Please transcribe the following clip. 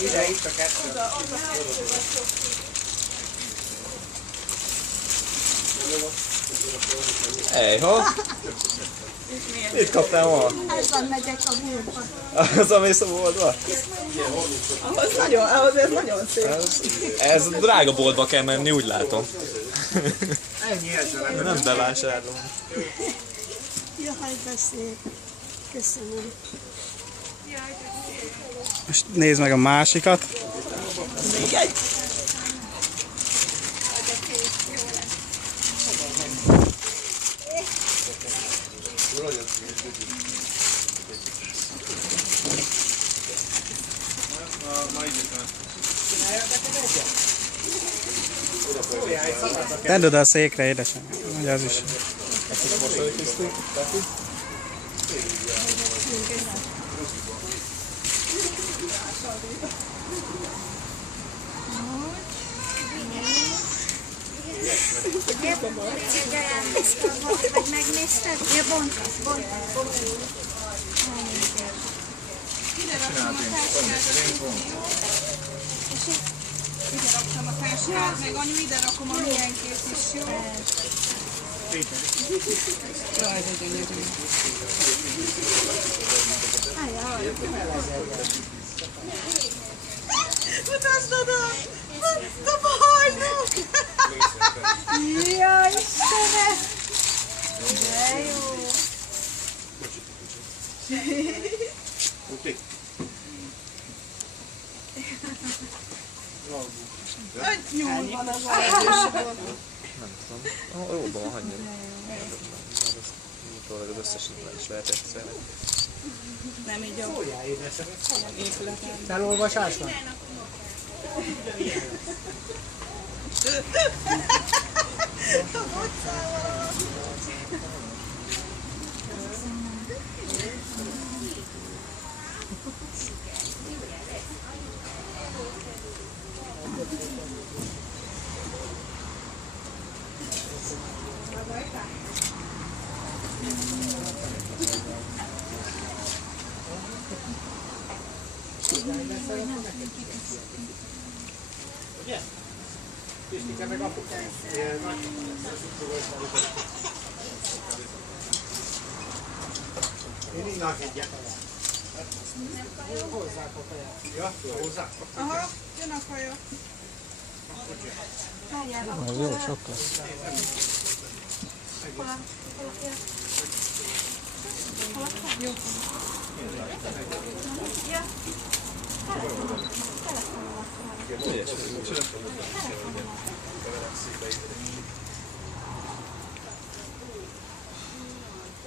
Ide, itt a kettő. Ejha! Mit kaptál ma? Ezzel megyek a múltba. Az mész a boltba? Ahhoz ez nagyon szép. Ez drága boltba kell menni, úgy látom. Ennyi ezzel. Nem bevásárolom. Jaj, de szép. Köszönöm. Most nézd meg a másikat. Még egy. Tedd oda a székre, édesem. Ugye az is. Vagy megnézted? Ja, bontasz. Ide raktam a táskád, meg anyu, ide rakom a milyenkét is, jó? Jaj, de gyönyörű. Mutasd oda! Azt a bajnok! Jaj, Istenem! De jó! Nyúl van az ajtós. Jóban van, hagyjad. Az összeset meg is lehet egyszerre. Nem így a épületen. Felolvasás van? Ugye? Pistike meg apukám. Én innak egyet. Hozzák a kaját. Ja, hozzák. Aha, jön a kaja. Az jó, sokkal. Ügyes vagyok.